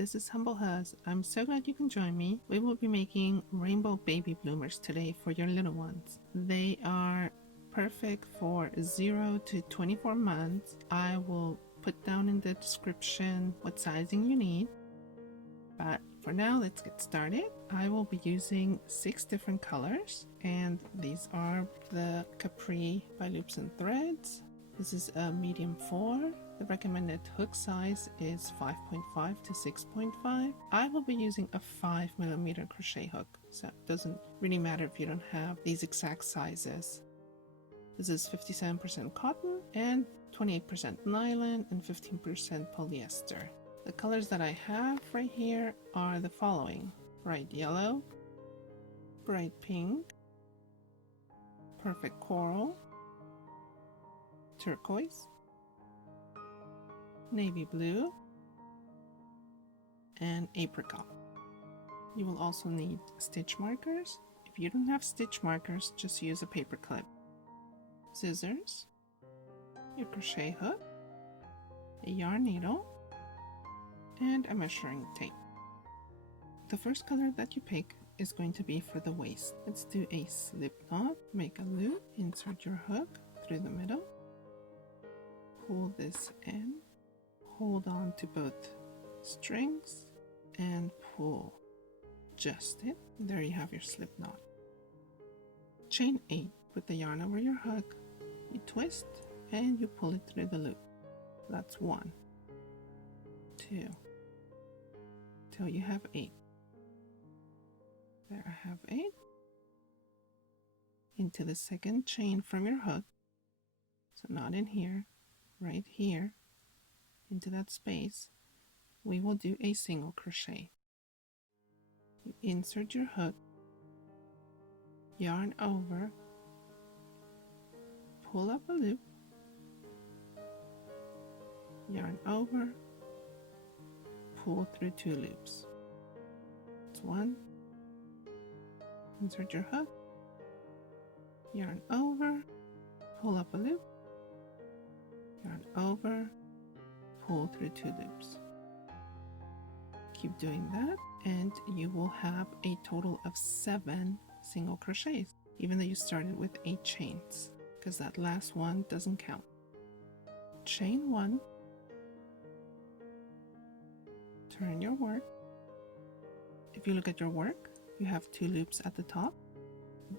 this is Humble Huz. I'm so glad you can join me. We will be making rainbow baby bloomers today for your little ones. They are perfect for 0 to 24 months. I will put down in the description what sizing you need. But for now, let's get started. I will be using 6 different colors, and these are the Capri by Loops and Threads. This is a medium 4. The recommended hook size is 5.5 to 6.5. I will be using a 5mm crochet hook, so it doesn't really matter if you don't have these exact sizes. This is 57% cotton and 28% nylon and 15% polyester. The colors that I have right here are the following: bright yellow, bright pink, perfect coral, turquoise, navy blue, and apricot. You will also need stitch markers. If you don't have stitch markers, just use a paper clip, scissors, your crochet hook, a yarn needle, and a measuring tape. The first color that you pick is going to be for the waist. Let's do a slip knot, make a loop, insert your hook through the middle, pull this in, hold on to both strings and pull just it. There you have your slip knot. Chain 8, put the yarn over your hook, you twist and you pull it through the loop. That's 1, 2, till you have 8. There I have 8. Into the second chain from your hook, so not in here, right here, into that space, we will do a single crochet. You insert your hook, yarn over, pull up a loop, yarn over, pull through 2 loops. That's 1. Insert your hook, yarn over, pull up a loop, yarn over, pull through 2 loops. Keep doing that and you will have a total of 7 single crochets, even though you started with 8 chains, because that last one doesn't count. Chain 1, turn your work. If you look at your work, you have 2 loops at the top,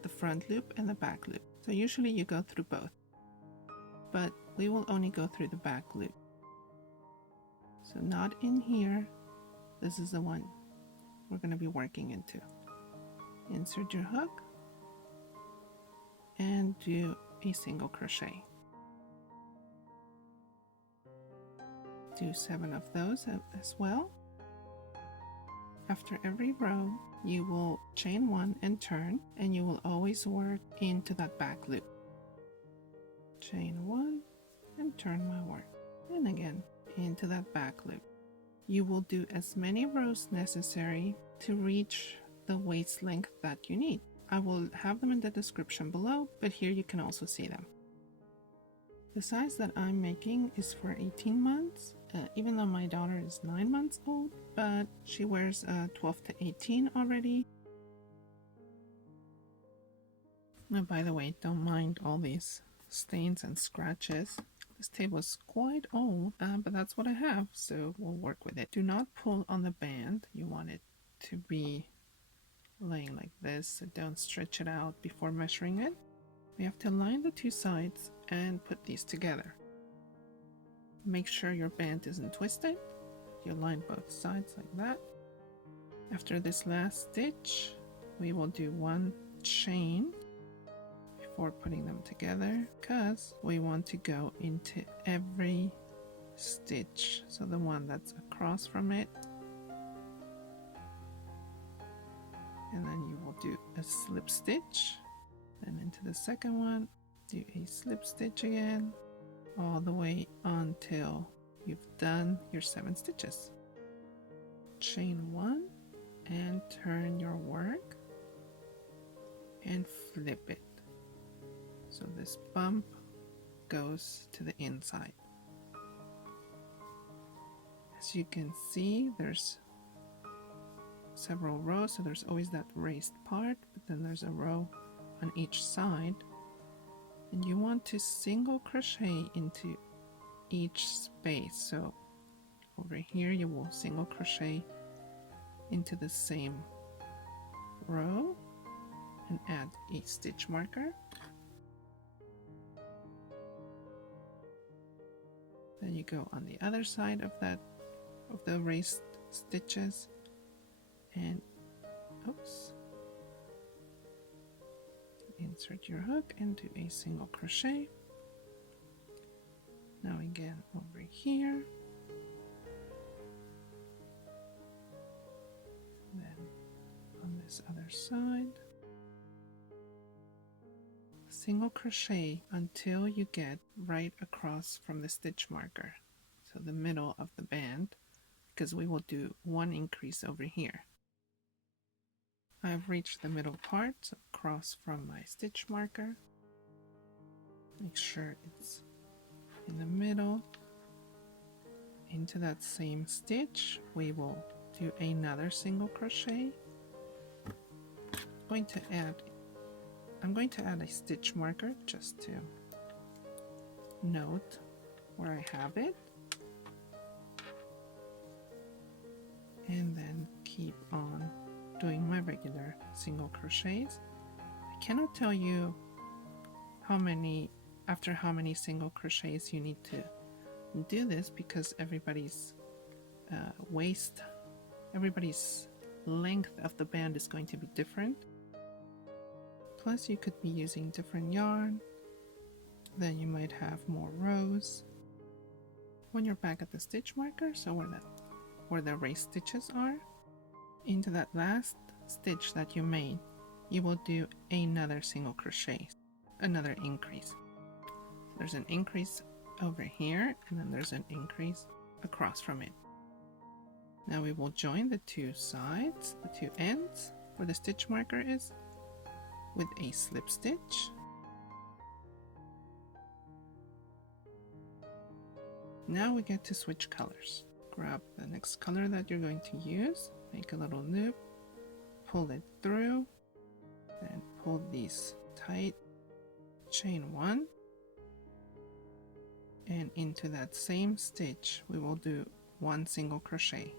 the front loop and the back loop. So usually you go through both, but we will only go through the back loop. So not in here. This is the one we're going to be working into. Insert your hook and do a single crochet. Do 7 of those as well. After every row, you will chain 1 and turn, and you will always work into that back loop. Chain 1 and turn my work, and again into that back loop. You will do as many rows necessary to reach the waist length that you need. I will have them in the description below, but here you can also see them. The size that I'm making is for 18 months, even though my daughter is 9 months old, but she wears 12 to 18 already. Oh, by the way, don't mind all these stains and scratches. This tape was quite old, but that's what I have, so we'll work with it. Do not pull on the band. You want it to be laying like this, so don't stretch it out before measuring it. We have to line the 2 sides and put these together. Make sure your band isn't twisted. You line both sides like that. After this last stitch, we will do 1 chain before putting them together, because we want to go into every stitch. So the one that's across from it, and then you will do a slip stitch, then into the second one, do a slip stitch again, all the way until you've done your 7 stitches. Chain 1 and turn your work and flip it. So this bump goes to the inside. As you can see, there's several rows, so there's always that raised part, but then there's a row on each side, and you want to single crochet into each space. So over here you will single crochet into the same row and add a stitch marker. Then you go on the other side of the raised stitches and insert your hook and do a single crochet. Now again over here, then on this other side, single crochet until you get right across from the stitch marker, so the middle of the band, because we will do one increase over here. I've reached the middle part, so across from my stitch marker. Make sure it's in the middle. Into that same stitch, we will do another single crochet. I'm going to add a stitch marker just to note where I have it. And then keep on doing my regular single crochets. I cannot tell you after how many single crochets you need to do this, because everybody's length of the band is going to be different. Plus you could be using different yarn, then you might have more rows. When you're back at the stitch marker, so where the raised stitches are, into that last stitch that you made, you will do another single crochet, another increase. There's an increase over here, and then there's an increase across from it. Now we will join the two sides, the two ends where the stitch marker is, with a slip stitch. Now we get to switch colors. Grab the next color that you're going to use, make a little loop, pull it through, then pull these tight, chain one, and into that same stitch we will do one single crochet.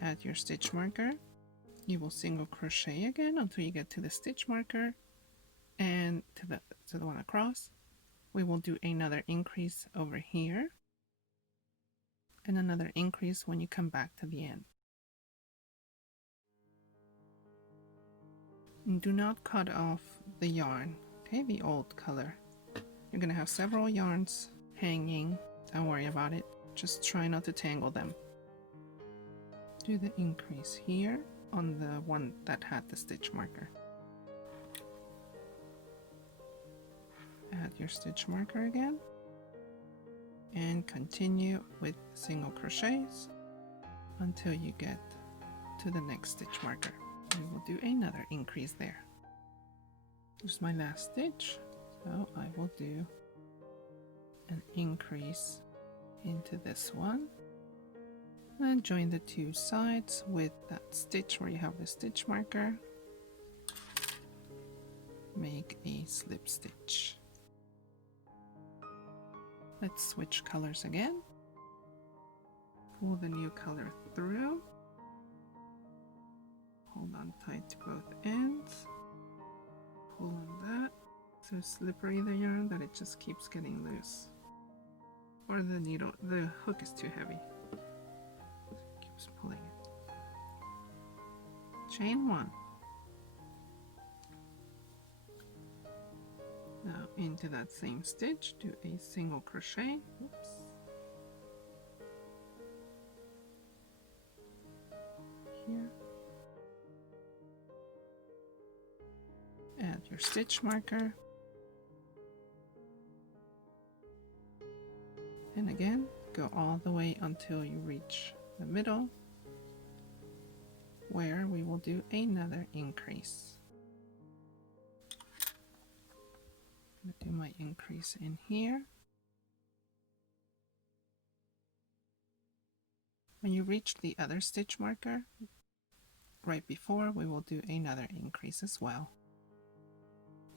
Add your stitch marker. You will single crochet again until you get to the stitch marker, and to the one across we will do another increase over here and another increase when you come back to the end. And do not cut off the yarn, okay, the old color. You're gonna have several yarns hanging, don't worry about it, just try not to tangle them. Do the increase here on the one that had the stitch marker. Add your stitch marker again and continue with single crochets until you get to the next stitch marker. We will do another increase there. Here's my last stitch, so I will do an increase into this one, and join the two sides with that stitch where you have the stitch marker. Make a slip stitch. Let's switch colors again. Pull the new color through. Hold on tight to both ends. Pull on that. So slippery the yarn that it just keeps getting loose. Or the hook is too heavy. It keeps pulling it. Chain one. Now into that same stitch, do a single crochet. Oops. Here. Add your stitch marker. And again, go all the way until you reach the middle, where we will do another increase. I'm going to do my increase in here. When you reach the other stitch marker, right before, we will do another increase as well.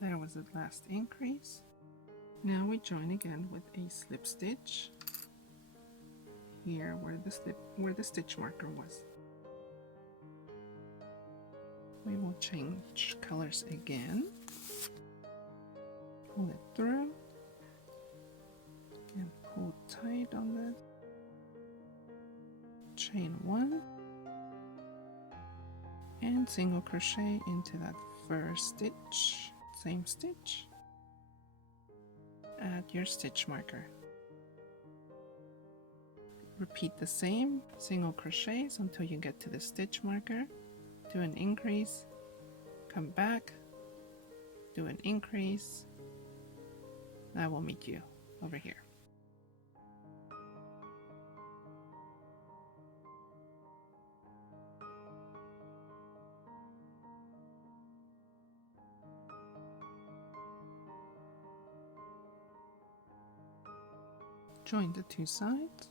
There was the last increase. Now we join again with a slip stitch here where the stitch marker was. We will change colors again. Pull it through and pull tight on this. Chain 1 and single crochet into that first stitch, same stitch. Add your stitch marker. Repeat the same single crochets until you get to the stitch marker. Do an increase, come back, do an increase. I will meet you over here. Join the two sides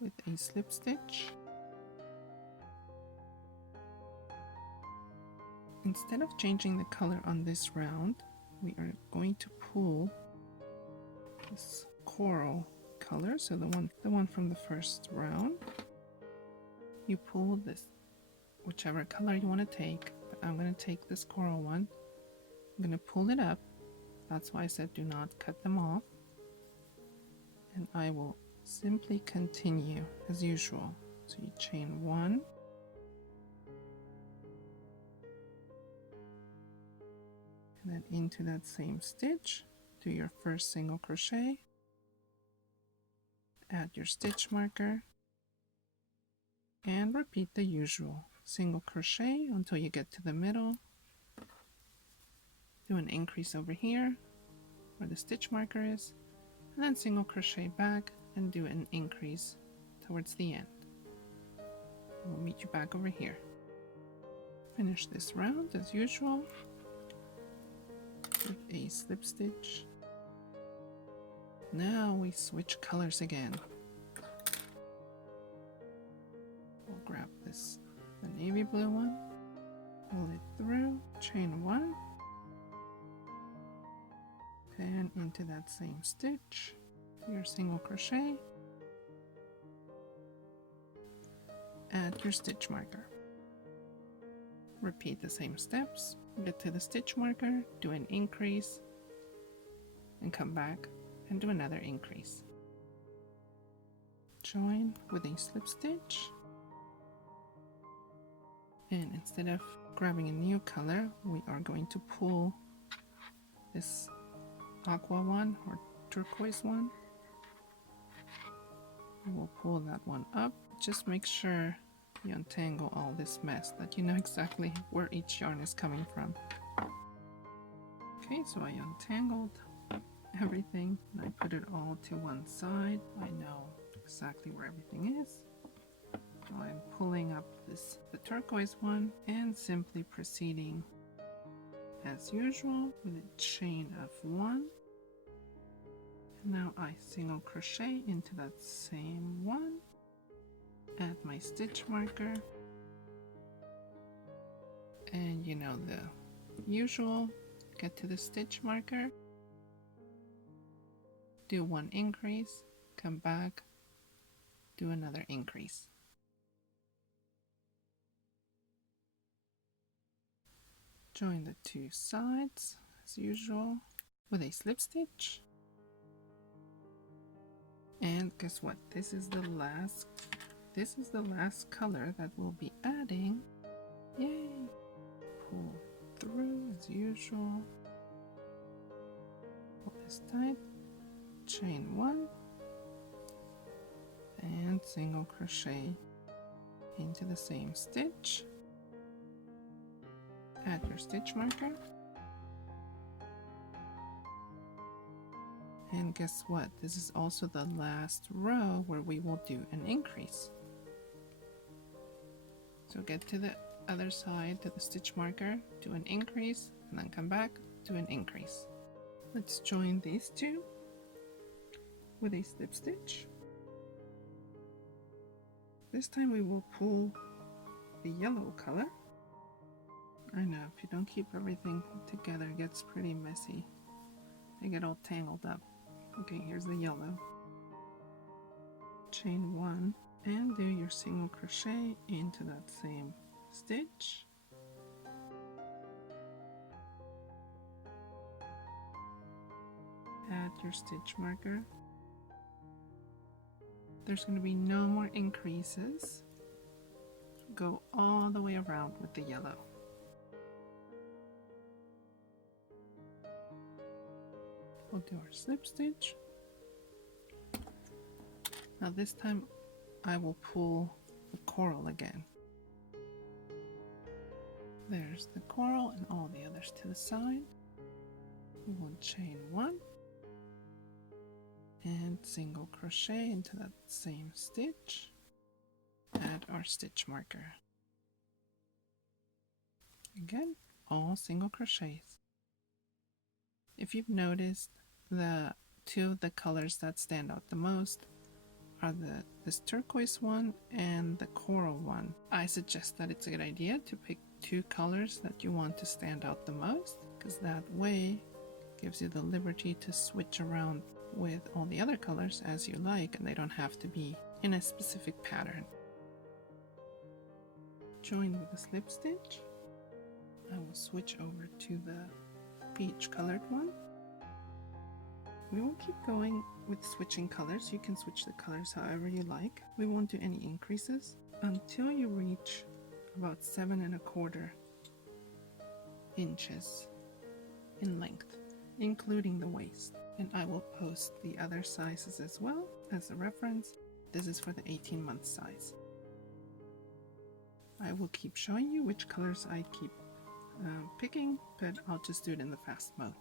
with a slip stitch. Instead of changing the color on this round, we are going to pull this coral color, so the one from the first round. You pull this, whichever color you want to take, but I'm going to take this coral one. I'm going to pull it up. That's why I said do not cut them off. And I will simply continue as usual. So you chain 1, and then into that same stitch, do your first single crochet, add your stitch marker, and repeat the usual single crochet until you get to the middle. Do an increase over here where the stitch marker is, and then single crochet back and do an increase towards the end. We'll meet you back over here. Finish this round as usual with a slip stitch. Now we switch colors again. We'll grab this, the navy blue one, pull it through, chain 1, and into that same stitch, your single crochet, add your stitch marker. Repeat the same steps, get to the stitch marker, do an increase, and come back and do another increase. Join with a slip stitch, and instead of grabbing a new color, we are going to pull this aqua one or turquoise one. We'll pull that one up. Just make sure you untangle all this mess, that you know exactly where each yarn is coming from. Okay, so I untangled everything and I put it all to one side. I know exactly where everything is. So I'm pulling up the turquoise one and simply proceeding as usual with a chain of 1. And now I single crochet into that same one, add my stitch marker, and you know the usual, get to the stitch marker, do 1 increase, come back, do another increase. Join the two sides as usual with a slip stitch. And guess what? This is the last color that we'll be adding. Yay! Pull through as usual. Pull this tight. Chain 1 and single crochet into the same stitch. Add your stitch marker. And guess what? This is also the last row where we will do an increase. So get to the other side, to the stitch marker, do an increase, and then come back, do an increase. Let's join these two with a slip stitch. This time we will pull the yellow color. I know, if you don't keep everything together, it gets pretty messy. They get all tangled up. Okay, here's the yellow. Chain 1 and do your single crochet into that same stitch. Add your stitch marker. There's going to be no more increases. Go all the way around with the yellow. We'll do our slip stitch. Now this time I will pull the coral again. There's the coral and all the others to the side. We will chain 1 and single crochet into that same stitch. Add our stitch marker. Again, all single crochets. If you've noticed, the two of the colors that stand out the most are this turquoise one and the coral one. I suggest that it's a good idea to pick two colors that you want to stand out the most, because that way it gives you the liberty to switch around with all the other colors as you like, and they don't have to be in a specific pattern. Join with a slip stitch. I will switch over to the peach colored one. We won't keep going with switching colors. You can switch the colors however you like. We won't do any increases until you reach about 7¼ inches in length, including the waist. And I will post the other sizes as well as a reference. This is for the 18-month size. I will keep showing you which colors I keep picking, but I'll just do it in the fast mode.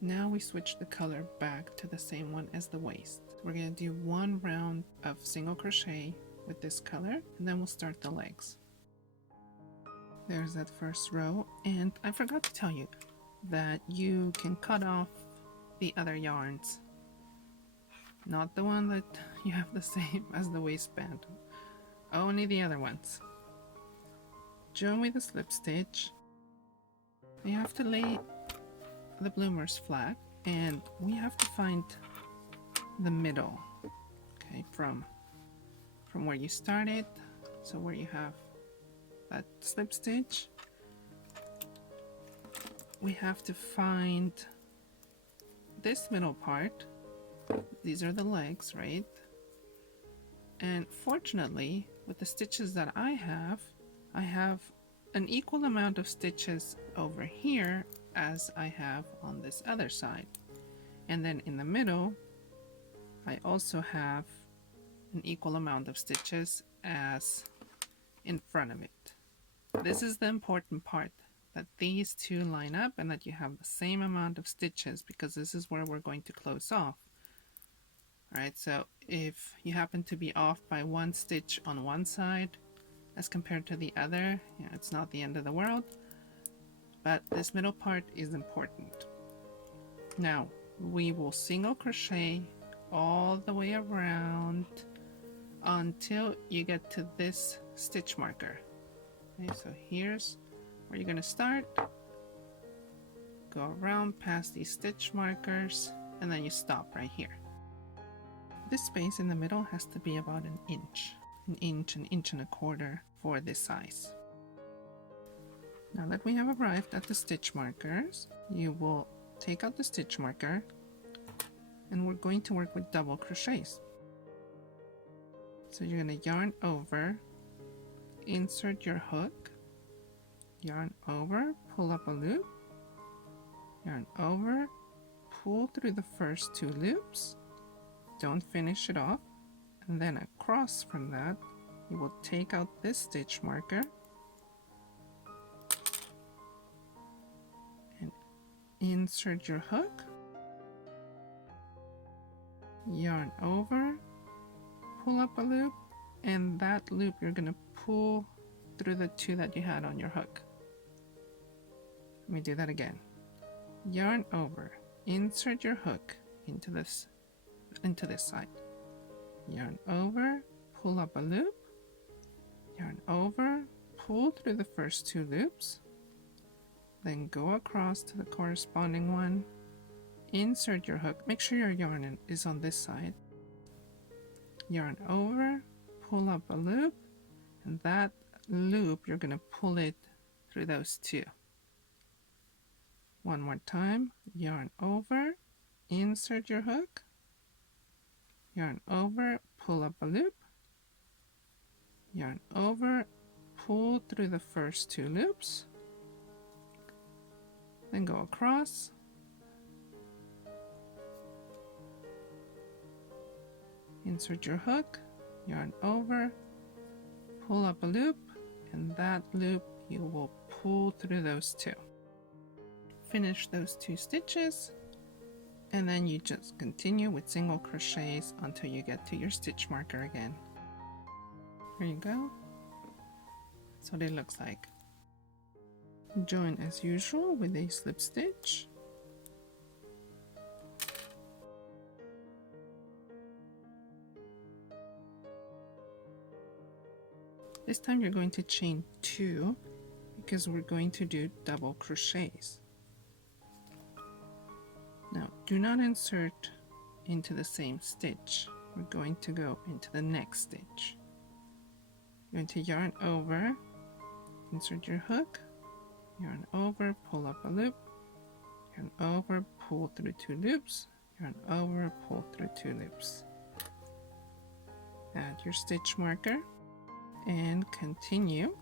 Now we switch the color back to the same one as the waist. We're going to do 1 round of single crochet with this color, and then we'll start the legs. There's that first row, and I forgot to tell you that you can cut off the other yarns. Not the one that you have the same as the waistband, only the other ones. Join with a slip stitch. You have to lay the bloomers flat, and we have to find the middle, okay, from where you started, so where you have that slip stitch, we have to find this middle part. These are the legs, right? And fortunately, with the stitches that I have an equal amount of stitches over here as I have on this other side. And then in the middle, I also have an equal amount of stitches as in front of it. This is the important part, that these two line up and that you have the same amount of stitches, because this is where we're going to close off. Alright, so if you happen to be off by one stitch on one side as compared to the other, it's not the end of the world, but this middle part is important. Now we will single crochet all the way around until you get to this stitch marker. Okay, so here's where you're going to start. Go around past these stitch markers and then you stop right here. This space in the middle has to be about an inch and a quarter for this size. Now that we have arrived at the stitch markers, you will take out the stitch marker and we're going to work with double crochets. So you're going to yarn over, insert your hook, yarn over, pull up a loop, yarn over, pull through the first two loops, don't finish it off, and then across from that you will take out this stitch marker and insert your hook, yarn over, pull up a loop, and that loop you're going to pull through the two that you had on your hook. Let me do that again. Yarn over, insert your hook into this side, yarn over, pull up a loop, yarn over, pull through the first two loops, then go across to the corresponding one, insert your hook, make sure your yarn is on this side, yarn over, pull up a loop, and that loop you're going to pull it through those two. One more time, yarn over, insert your hook, yarn over, pull up a loop, yarn over, pull through the first two loops, then go across, insert your hook, yarn over, pull up a loop, and that loop you will pull through those two. Finish those two stitches, and then you just continue with single crochets until you get to your stitch marker again. Here you go. That's what it looks like. Join as usual with a slip stitch. This time you're going to chain 2 because we're going to do double crochets. Now do not insert into the same stitch. We're going to go into the next stitch. You're going to yarn over, insert your hook, yarn over, pull up a loop, yarn over, pull through two loops, yarn over, pull through two loops. Add your stitch marker and continue.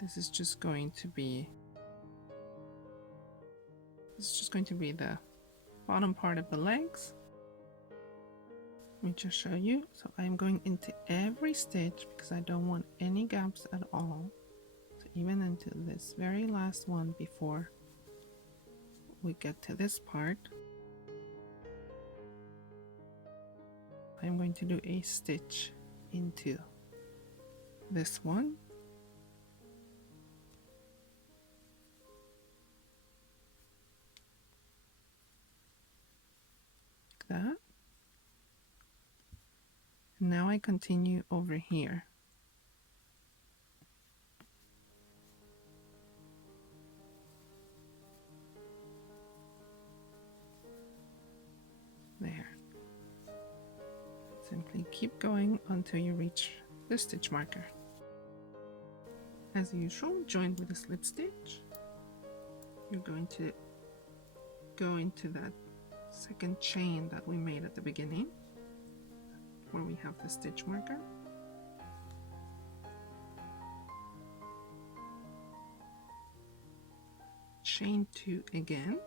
This is just going to be the bottom part of the legs. Let me just show you. So I'm going into every stitch because I don't want any gaps at all. So even into this very last one before we get to this part, I'm going to do a stitch into this one. Like that. Now I continue over here. There. Simply keep going until you reach the stitch marker. As usual, join with a slip stitch. You're going to go into that second chain that we made at the beginning, where we have the stitch marker. Chain 2 again.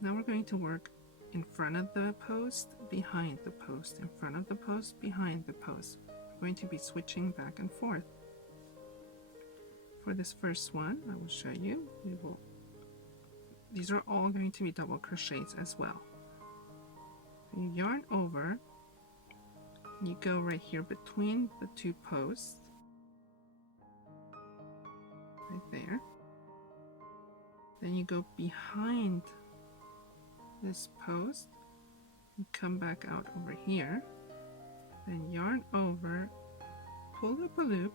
Now we're going to work in front of the post, behind the post, in front of the post, behind the post. We're going to be switching back and forth. For this first one, I will show you. These are all going to be double crochets as well. You yarn over, you go right here between the two posts, right there. Then you go behind this post and come back out over here. Then yarn over, pull up a loop,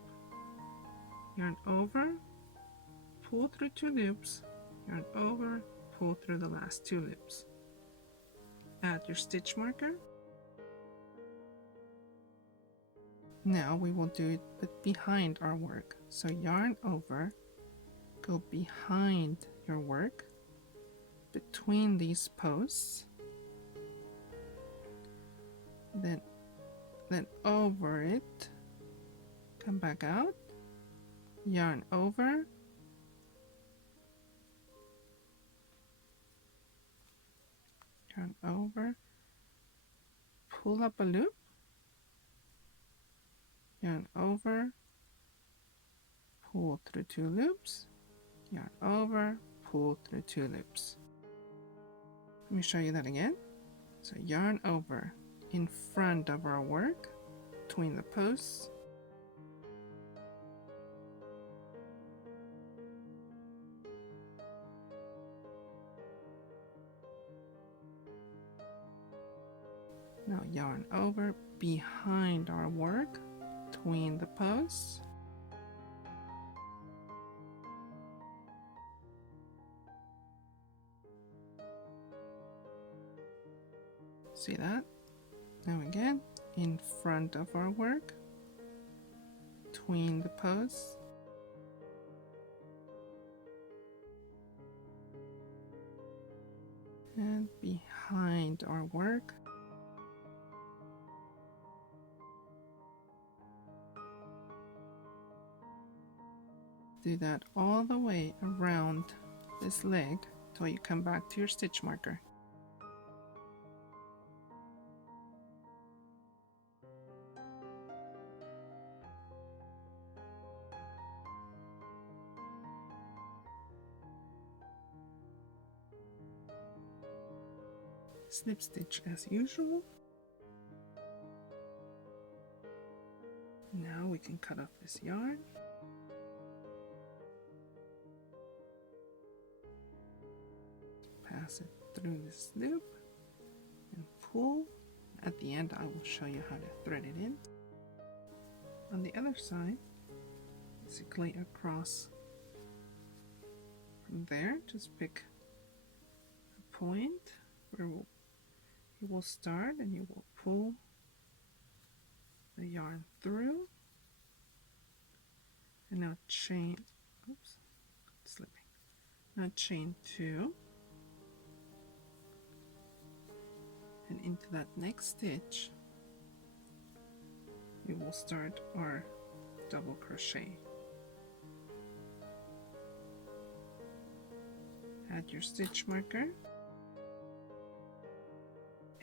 yarn over, pull through 2 loops, yarn over, pull through the last 2 loops. Add your stitch marker. Now we will do it behind our work. So yarn over, go behind your work, between these posts, then over it, come back out, yarn over, yarn over, pull up a loop, yarn over, pull through 2 loops, yarn over, pull through 2 loops. Let me show you that again. So yarn over in front of our work, between the posts, now yarn over behind our work, between the posts, see that? Now again, in front of our work, between the posts, and behind our work. Do that all the way around this leg till you come back to your stitch marker. Slip stitch as usual. Now we can cut off this yarn. Pass it through this loop and pull. At the end I will show you how to thread it in. On the other side, basically across from there, just pick a point where you will start and you will pull the yarn through, and now chain, oops, slipping, now chain 2, and into that next stitch we will start our double crochet. Add your stitch marker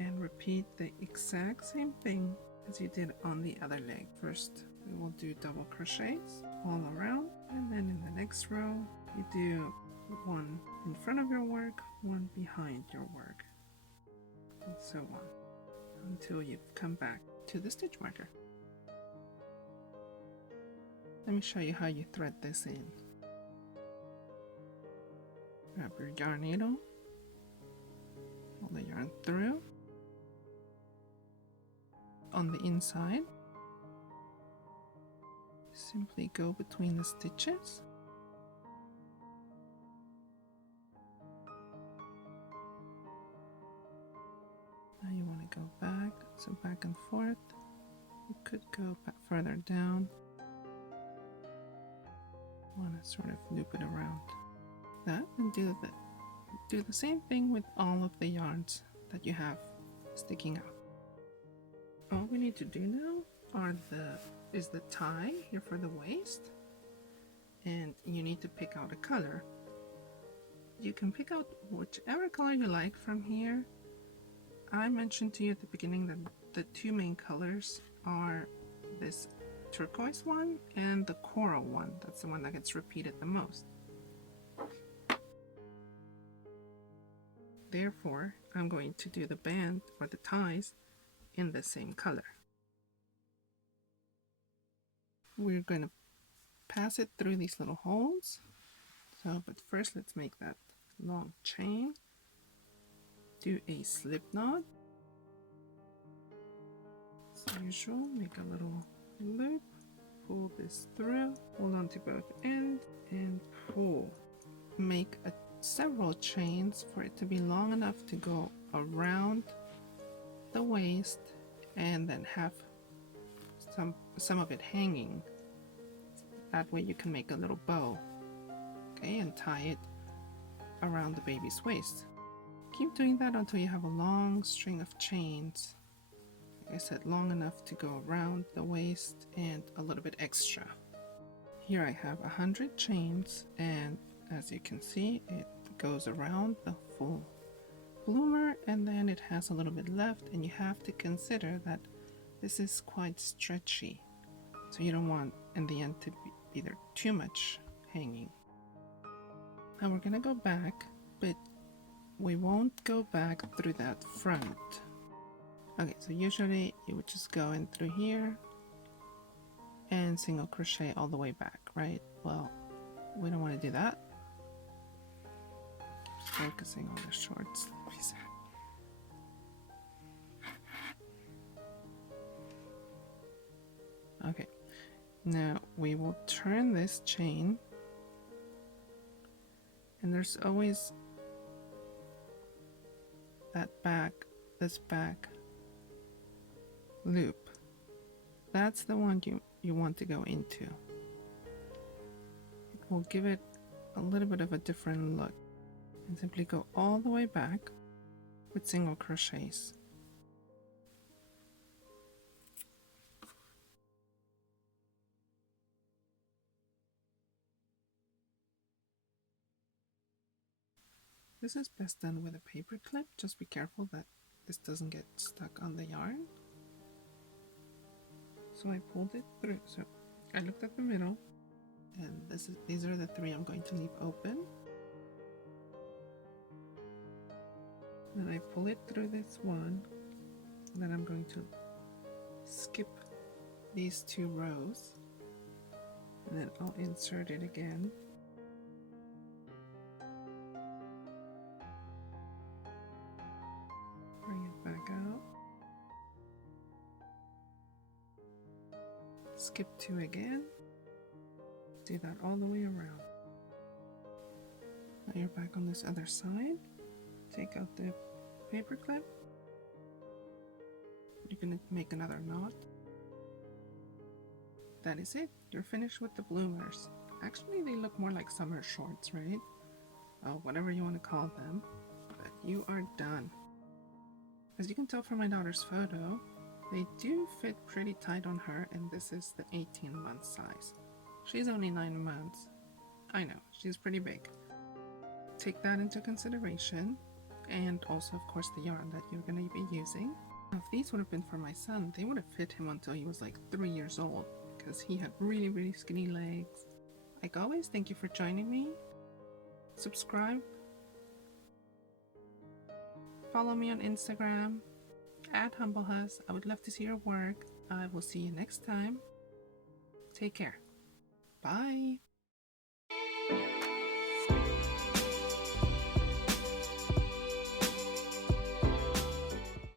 and repeat the exact same thing as you did on the other leg. First we will do double crochets all around, and then in the next row you do 1 in front of your work, 1 behind your work, and so on until you come back to the stitch marker. Let me show you how you thread this in. Grab your yarn needle, pull the yarn through. On the inside, simply go between the stitches. Now you want to go back, so back and forth. You could go back further down. You want to sort of loop it around that, and do the same thing with all of the yarns that you have sticking out. All we need to do now is the tie here for the waist, and you need to pick out a color. You can pick out whichever color you like from here, I mentioned to you at the beginning that the two main colors are this turquoise one and the coral one. That's the one that gets repeated the most. Therefore, I'm going to do the band or the ties in the same color. We're going to pass it through these little holes. So, but first let's make that long chain. Do a slip knot. As usual, make a little loop, pull this through, hold on to both ends, and pull. Make several chains for it to be long enough to go around the waist and then have some of it hanging. That way you can make a little bow, okay, and tie it around the baby's waist. Keep doing that until you have a long string of chains. Like I said, long enough to go around the waist and a little bit extra. Here I have 100 chains, and as you can see, it goes around the full bloomer, and then it has a little bit left, and you have to consider that this is quite stretchy, so you don't want in the end to be there too much hanging. Now we're gonna go back, but we won't go back through that front. Okay, so usually you would just go in through here and single crochet all the way back, right? Well, we don't want to do that. Just focusing on the shorts. Okay, now we will turn this chain, and there's always this back loop. That's the one you want to go into. It will give it a little bit of a different look. And simply go all the way back with single crochets. This is best done with a paper clip. Just be careful that this doesn't get stuck on the yarn. So I pulled it through. So I looked at the middle, and these are the three I'm going to leave open. Then I pull it through this one, and then I'm going to skip these 2 rows, and then I'll insert it again. Bring it back out. Skip 2 again. Do that all the way around. Now you're back on this other side. Take out the paper clip. You're going to make another knot. That is it. You're finished with the bloomers. Actually, they look more like summer shorts, right? Whatever you want to call them. But you are done. As you can tell from my daughter's photo, they do fit pretty tight on her, and this is the 18-month size. She's only 9 months. I know, she's pretty big. Take that into consideration, and also of course the yarn that you're going to be using. Now, if these would have been for my son, they would have fit him until he was like 3 years old, because he had really skinny legs. Like always, thank you for joining me. Subscribe. Follow me on Instagram @HumbleHus. I would love to see your work. I will see you next time. Take care. Bye.